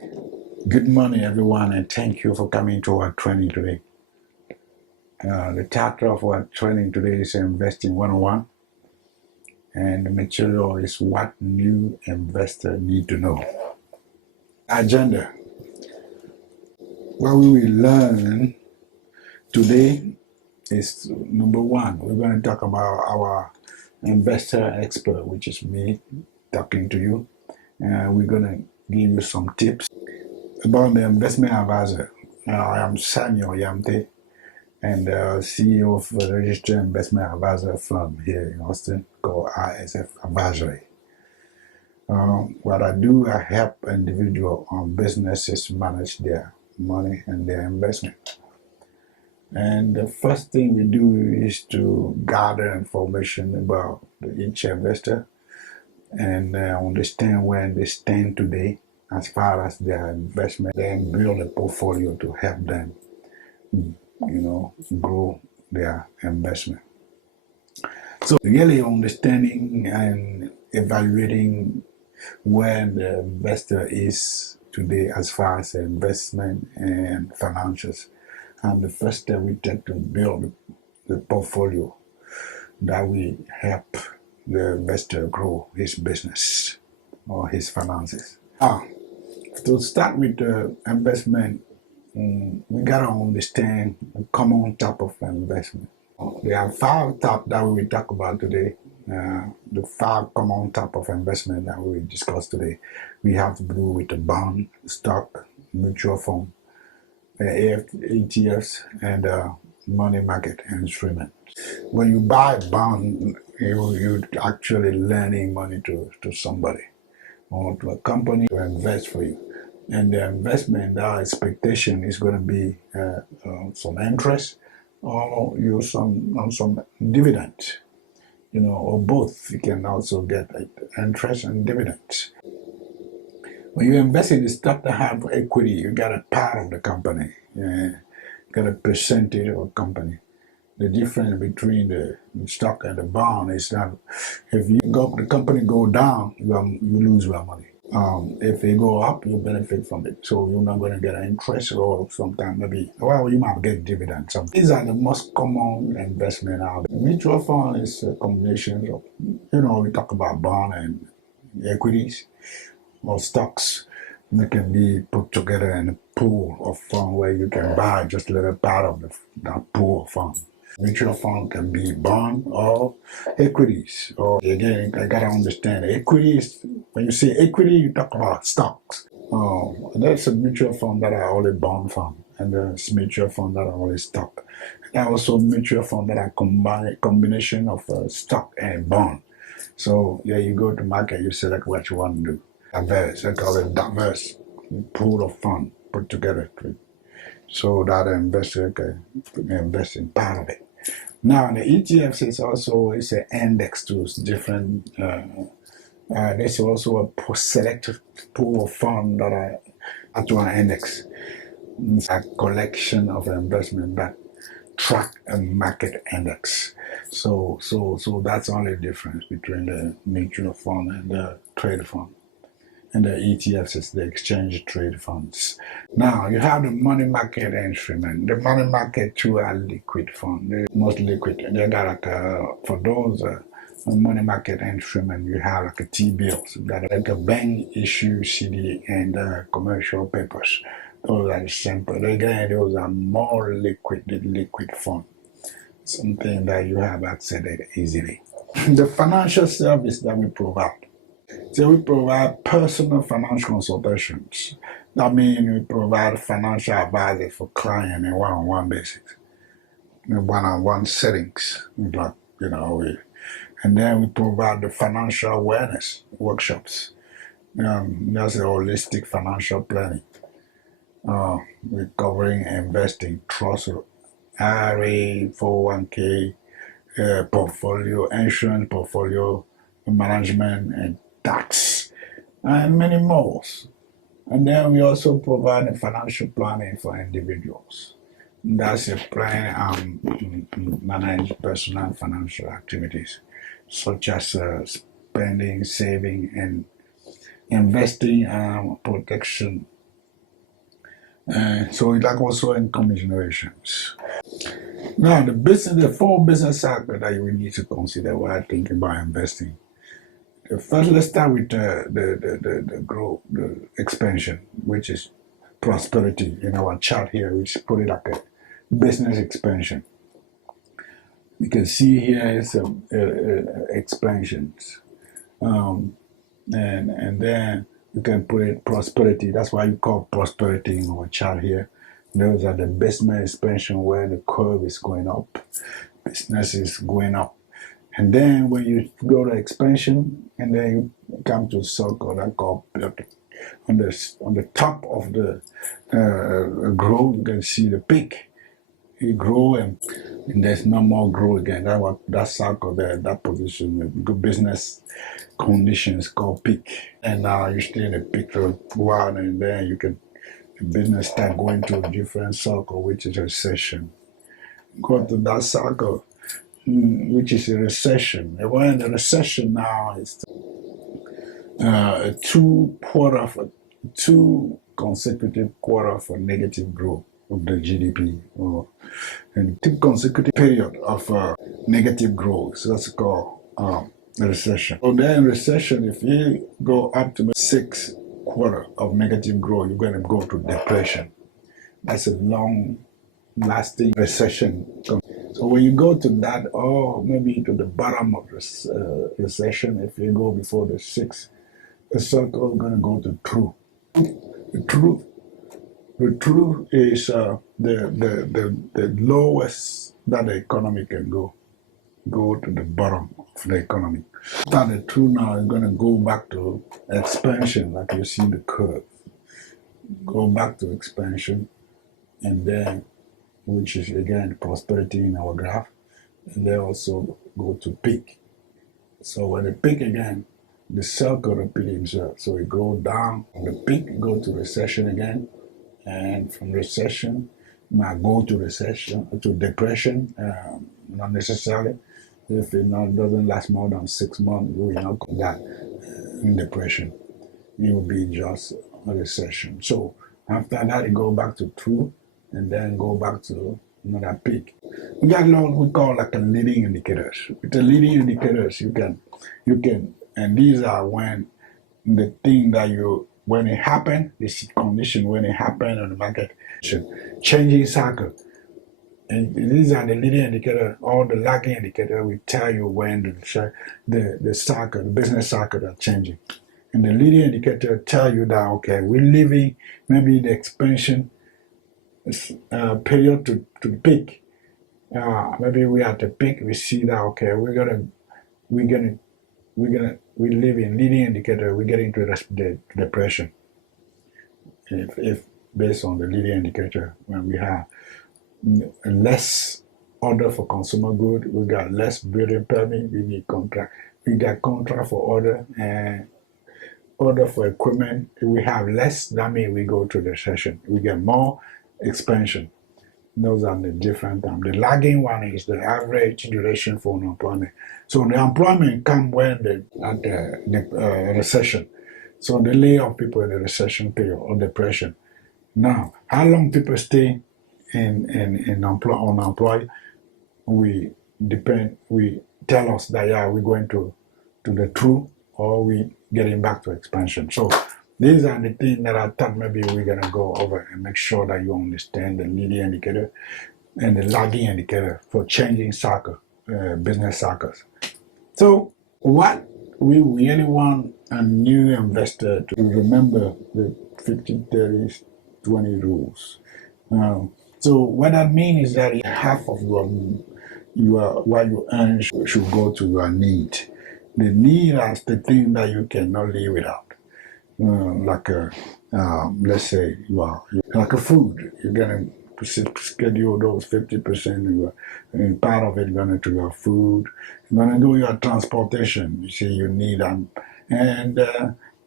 Good morning, everyone, and thank you for coming to our training today. The title of our training today is Investing 101, and the material is What New Investor Need to Know. Agenda. What we will learn today is number one, we're going to talk about our investor expert, which is me talking to you. We're going to give you some tips about the investment advisor. I am Samuel Yamte, and CEO of a registered investment advisor firm here in Austin called ISF Advisory. What I do, I help individuals on businesses manage their money and their investment. And the first thing we do is to gather information about each investor and understand where they stand today as far as their investment, then build a portfolio to help them, grow their investment. So really understanding and evaluating where the investor is today as far as investment and financials. And the first step we take to build the portfolio that will help the investor grow his business or his finances. To start with the investment, we gotta understand the common type of investment. There are 5 types that we will talk about today. The 5 common type of investment that we will discuss today. We have to do with the bond, stock, mutual fund, ETFs, and money market instrument. When you buy a bond, you're actually lending money to somebody or to a company to invest for you. And the investment, our expectation is going to be some interest or some dividend, or both. You can also get interest and dividends. When you invest in the stock that have equity, you get a part of the company, get a percentage of a company. The difference between the stock and the bond is that if the company go down, you lose your money. If they go up, you benefit from it. So you're not going to get an interest, or sometimes you might get dividends. These are the most common investment out there. Mutual fund is a combination of, we talk about bond and equities or stocks. They can be put together in a pool of fund where you can buy just a little part of that pool of fund. Mutual fund can be bond or equities. Or again, I gotta understand equities. When you say equity, you talk about stocks. There's a mutual fund that are only bond fund, and there's mutual fund that are only stock. And also mutual fund that are combination of stock and bond. So you go to market, you select what you want to do. Diverse, I call it diverse pool of fund put together, so that an investor can invest in part of it. Now, the ETFs is an index to different. There's also a selected pool of funds that are to an index. It's a collection of investment that track a market index. So that's only the difference between the mutual fund and the trade fund. And the ETFs is the exchange trade funds. Now you have the money market instrument. The money market too are liquid fund. They're most liquid. They got for those money market instrument, you have like a T-bills. You got like a bank issue CD and commercial papers. Those are simple. Again, those are more liquid fund. Something that you have access to easily. The financial service that we provide. So we provide personal financial consultations. That means we provide financial advice for clients in one-on-one basis, in one-on-one settings. And then we provide the financial awareness workshops. That's a holistic financial planning. We're covering investing, trust, IRA, 401k, portfolio, insurance portfolio management, and tax, and many more. And then we also provide financial planning for individuals. That's a plan and manage personal financial activities, such as spending, saving, and investing, protection, And so that also income generations. Now, the four business cycles that you need to consider while thinking about investing. First, let's start with the growth, the expansion, which is prosperity. In our chart here, we put it like a business expansion. You can see here is expansions, and then you can put it prosperity. That's why you call prosperity in our chart here. Those are the business expansion where the curve is going up, business is going up. And then when you go to expansion, and then you come to circle that called on the top of the growth, you can see the peak. You grow and there's no more growth again. That circle there, that position, the business conditions called peak. And now you stay in the peak for a while, and then the business start going to a different circle, which is a recession. Go to that circle, which is a recession. And when the recession now is two consecutive quarter for negative growth of the GDP, and two consecutive period of negative growth. So that's called a recession. So then recession, if you go up to 6 quarter of negative growth, you're going to go to depression. That's a long-lasting recession. So when you go to that, or maybe to the bottom of this recession, if you go before the 6, the circle is going to go to true. The truth is the lowest that the economy can go to the bottom of the economy. After the truth now is going to go back to expansion, like you see the curve. Go back to expansion, and then, which is again prosperity in our graph, and then also go to peak. So when the peak again, the circle repeats itself. So it go down from the peak, go to recession again, and from recession, might go to depression, not necessarily. If it doesn't last more than 6 months, we will not call that in depression. It will be just a recession. So after that, it go back to true, and then go back to another peak. We got what we call like a leading indicators. With the leading indicators, you can, and these are when the thing that when it happened, this condition when it happened on the market, changing cycle. And these are the leading indicator, or the lagging indicator will tell you when the cycle, the business cycle are changing. And the leading indicator tell you that, okay, we're leaving maybe the expansion period to peak. Maybe we're at the peak, we see that, okay, we live in leading indicator, we get into the depression. If based on the leading indicator, when we have less order for consumer good, we got less building permit, we need contract, we got contract for order and order for equipment. If we have less, that means we go to recession. We get more expansion. Those are the different times. The lagging one is the average duration for unemployment. So the employment come when at the recession. So the lay off people in the recession period or depression. Now, how long people stay unemployed, we tell us that, yeah, we're going to the true, or we getting back to expansion. So these are the things that I thought maybe we're gonna go over and make sure that you understand the leading indicator and the lagging indicator for changing cycle, business cycles. So what we really want a new investor to remember the 50-30-20 rules. So what that means is that half of what you earn should go to your need. The need is the thing that you cannot live without. Let's say you are like a food. You're gonna schedule those 50%. And part of it going to your food. You're gonna do your transportation. You see, you need them, and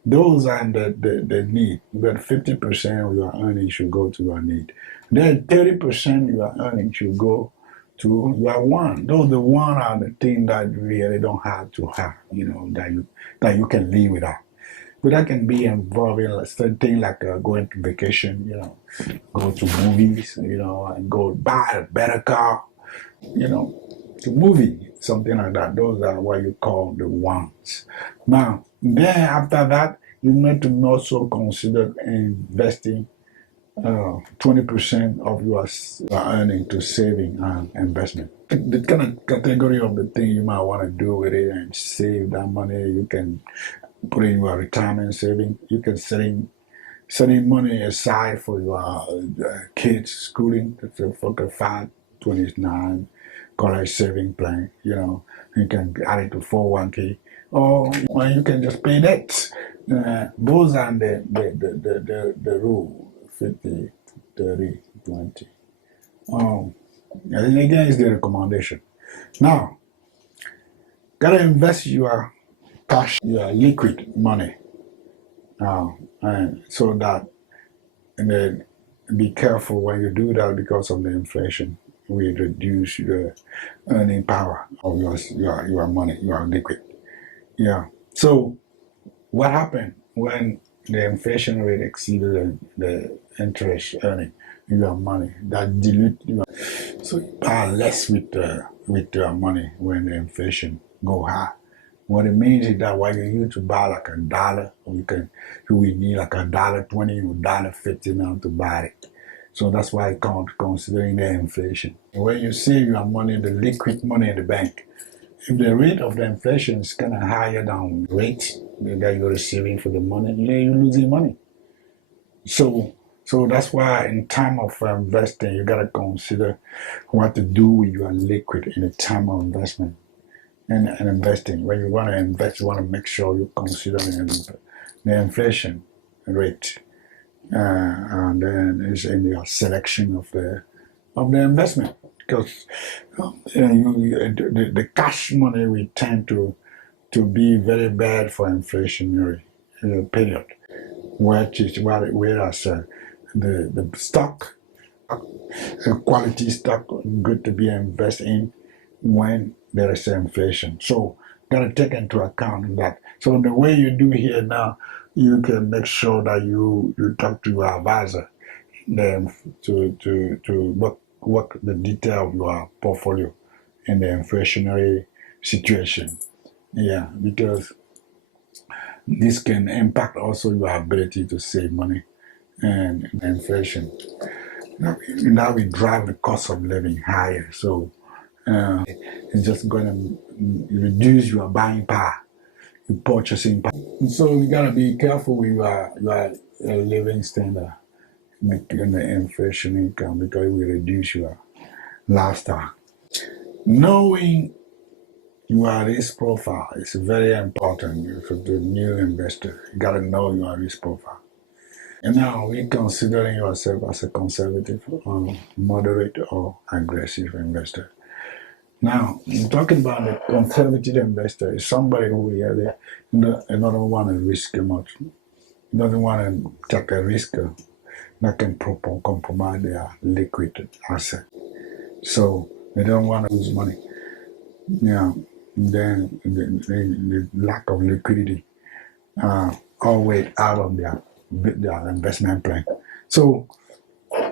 those are the need. But 50% of your earnings should go to your need. Then 30% of your earnings should go to your want. Those the want are the thing that you really don't have to have. That you can live without. But that can be involving like something like going to vacation, go to movies, and go buy a better car, to movie, something like that. Those are what you call the wants. Now, then after that, you need to also consider investing 20% of your earning to saving and investment. The kind of category of the thing you might want to do with it and save that money, you can put in your retirement saving. You can setting money aside for your kids' schooling, for the 529 college saving plan. You can add it to 401k, or you can just pay debt. Those are the rule 50, 30, 20. And again, it's the recommendation. Now, gotta invest your cash, your liquid money, and so that, and then be careful when you do that because of the inflation. We reduce the earning power of your money, your liquid. Yeah. So what happened when the inflation rate exceeded the interest earning your money? That dilute your, so you buy less with your money when the inflation go high. What it means is that while you used to buy like a dollar, you will need like $1.20 or $1.50 now to buy it. So that's why I count considering the inflation. When you save your money, the liquid money in the bank, if the rate of the inflation is kind of higher than the rate that you're receiving for the money, you're losing money. So that's why in time of investing, you gotta consider what to do with your liquid in the time of investment and investing. When you want to invest, you want to make sure you consider the inflation rate, and then it's in your selection of the investment, because the cash money will tend to be very bad for inflationary period, whereas the stock, quality stock, good to be invested in when there is inflation. So gotta take into account that. So the way you do here now, you can make sure that you talk to your advisor then to work the detail of your portfolio in the inflationary situation. Yeah, because this can impact also your ability to save money and inflation. Now we drive the cost of living higher. So it's just going to reduce your buying power, your purchasing power. And so you gotta be careful with your living standard in the inflation income, because it will reduce your lifestyle. Knowing your risk profile is very important for the new investor. You gotta know your risk profile. And now we're considering yourself as a conservative, moderate, or aggressive investor. Now, I'm talking about the conservative investor is somebody who really doesn't want to risk much, doesn't want to take a risk that can compromise their liquid asset. So they don't want to lose money. Yeah, then the lack of liquidity always out of their investment plan. So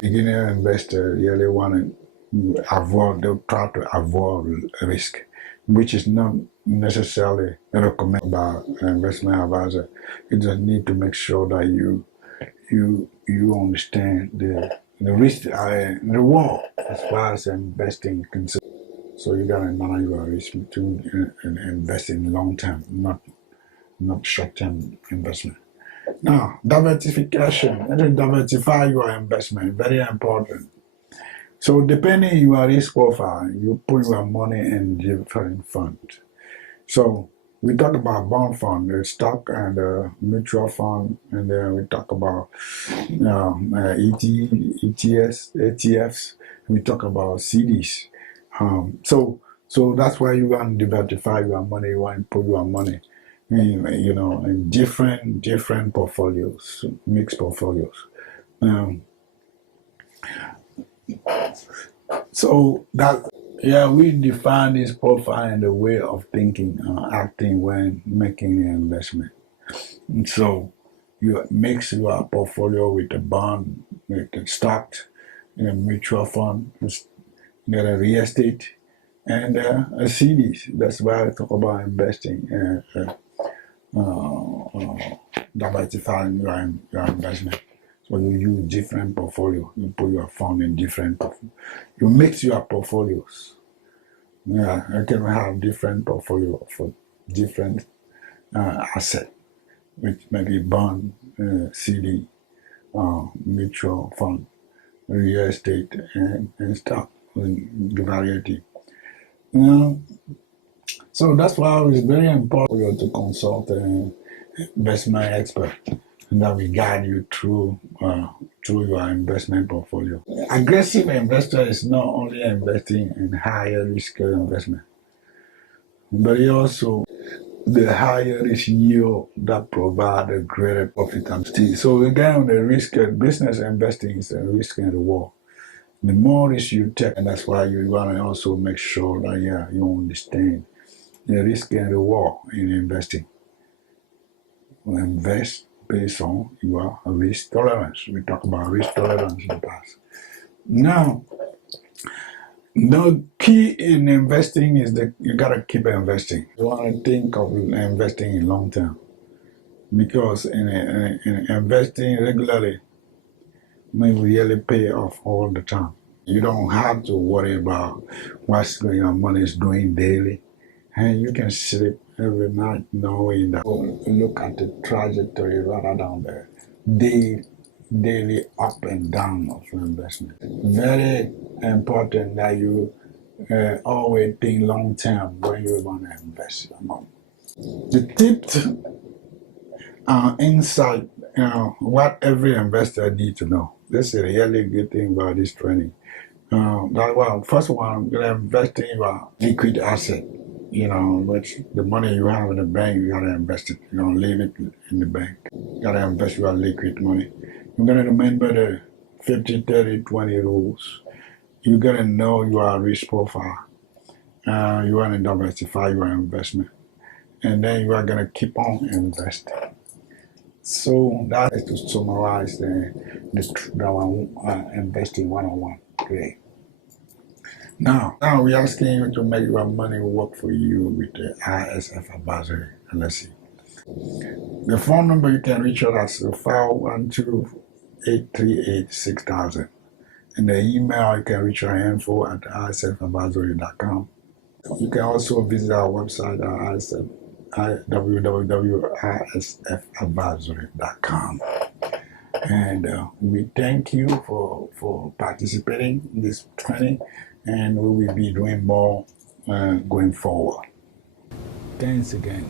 beginner investor really want to they'll try to avoid risk, which is not necessarily recommended by an investment advisor. You just need to make sure that you understand the risk reward as far as investing is concerned. So you gotta manage your risk to invest in long term, not short term investment. Now, diversification. Let us diversify your investment. Very important. So depending on your risk profile, you put your money in different funds. So we talk about bond fund, the stock and the mutual fund, and then we talk about ETFs. We talk about CDs. So that's why you want to diversify your money. You want to put your money in different portfolios, mixed portfolios. So that, we define this profile and the way of thinking, acting when making an investment. And so you mix your portfolio with a bond, with a stock, in a mutual fund, get a real estate, and a CDs. That's why I talk about investing, diversifying your investment. So you use different portfolio. You put your fund in different. You mix your portfolios. Yeah, you can have different portfolio for different asset, which may be bond, CD, mutual fund, real estate, and stock, and the variety. You know, so that's why it's very important for you to consult an investment expert and that will guide you through your investment portfolio. Aggressive investor is not only investing in higher risk investment, but he also the higher risk yield that provide a greater profitability. So again, the risk business investing is a risk and reward. The more risk you take, and that's why you want to also make sure that you understand the risk and reward in investing. You invest based on your risk tolerance. We talked about risk tolerance in the past. Now, the key in investing is that you gotta keep investing. You want to think of investing in long term, because in investing regularly may really pay off all the time. You don't have to worry about what your money is doing daily, and you can sleep every night knowing that. Look at the trajectory rather than the daily up and down of your investment. Very important that you always think long term when you want to invest your money. The tips insight, what every investor needs to know. This is a really good thing about this training. First one, you're investing in your liquid asset. Which the money you have in the bank, you gotta invest it. You don't leave it in the bank. You gotta invest your liquid money. You're gonna remember the 50, 30, 20 rules. You gotta know your risk profile. You wanna diversify your investment. And then you are gonna keep on investing. So that is to summarize the investing one-on-one today. Now we're asking you to make your money work for you with the ISF Advisory LLC. The phone number you can reach us at 512-838-6000. And the email you can reach our info at isfadvisory.com. You can also visit our website at www.isfadvisory.com. And we thank you for participating in this training, and we will be doing more going forward. Thanks again.